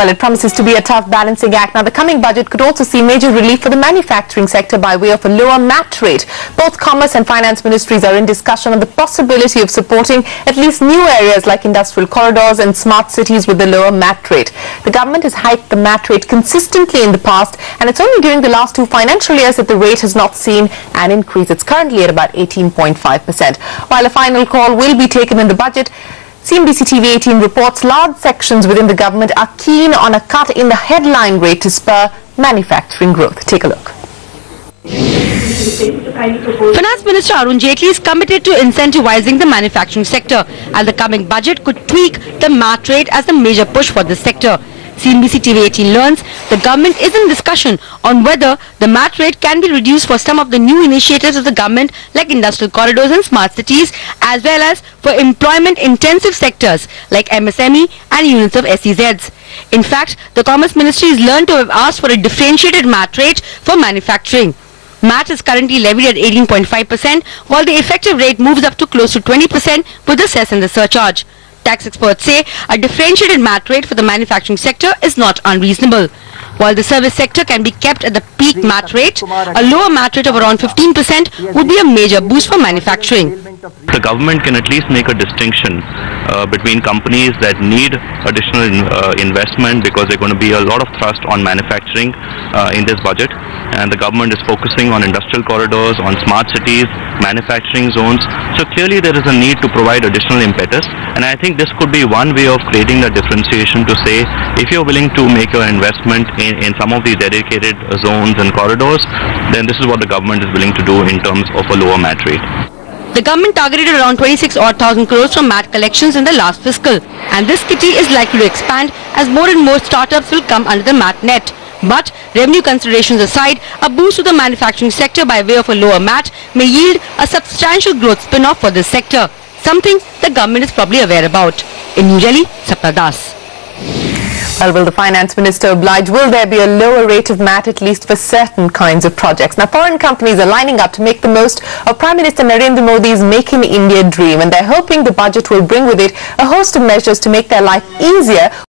Well, it promises to be a tough balancing act. Now, the coming budget could also see major relief for the manufacturing sector by way of a lower MAT rate. Both Commerce and Finance ministries are in discussion on the possibility of supporting at least new areas like industrial corridors and smart cities with a lower MAT rate. The government has hiked the MAT rate consistently in the past, and it's only during the last 2 financial years that the rate has not seen an increase. It's currently at about 18.5%. While a final call will be taken in the budget, CNBC TV18 reports large sections within the government are keen on a cut in the headline rate to spur manufacturing growth. Take a look. Finance Minister Arun Jaitley is committed to incentivizing the manufacturing sector, and the coming budget could tweak the MAT rate as a major push for this sector. CNBC TV18 learns the government is in discussion on whether the MAT rate can be reduced for some of the new initiatives of the government like industrial corridors and smart cities, as well as for employment-intensive sectors like MSME and units of SEZs. In fact, the Commerce Ministry is learned to have asked for a differentiated MAT rate for manufacturing. MAT is currently levied at 18.5%, while the effective rate moves up to close to 20% with the cess and the surcharge. Tax experts say a differentiated MAT rate for the manufacturing sector is not unreasonable. While the service sector can be kept at the peak MAT rate, a lower MAT rate of around 15% would be a major boost for manufacturing. The government can at least make a distinction between companies that need additional investment, because there's going to be a lot of thrust on manufacturing in this budget, and the government is focusing on industrial corridors, on smart cities, manufacturing zones. So clearly there is a need to provide additional impetus, and I think this could be one way of creating the differentiation to say, if you're willing to make an investment in some of these dedicated zones and corridors, then this is what the government is willing to do in terms of a lower MAT rate. The government targeted around 26,000 crores from MAT collections in the last fiscal, and this kitty is likely to expand as more and more startups will come under the MAT net. But revenue considerations aside, a boost to the manufacturing sector by way of a lower MAT may yield a substantial growth spin-off for this sector, something the government is probably aware about. In New Delhi, Sapna Das. Well, will the Finance Minister oblige? Will there be a lower rate of MAT, at least for certain kinds of projects? Now, foreign companies are lining up to make the most of Prime Minister Narendra Modi's Make in India dream, and they're hoping the budget will bring with it a host of measures to make their life easier.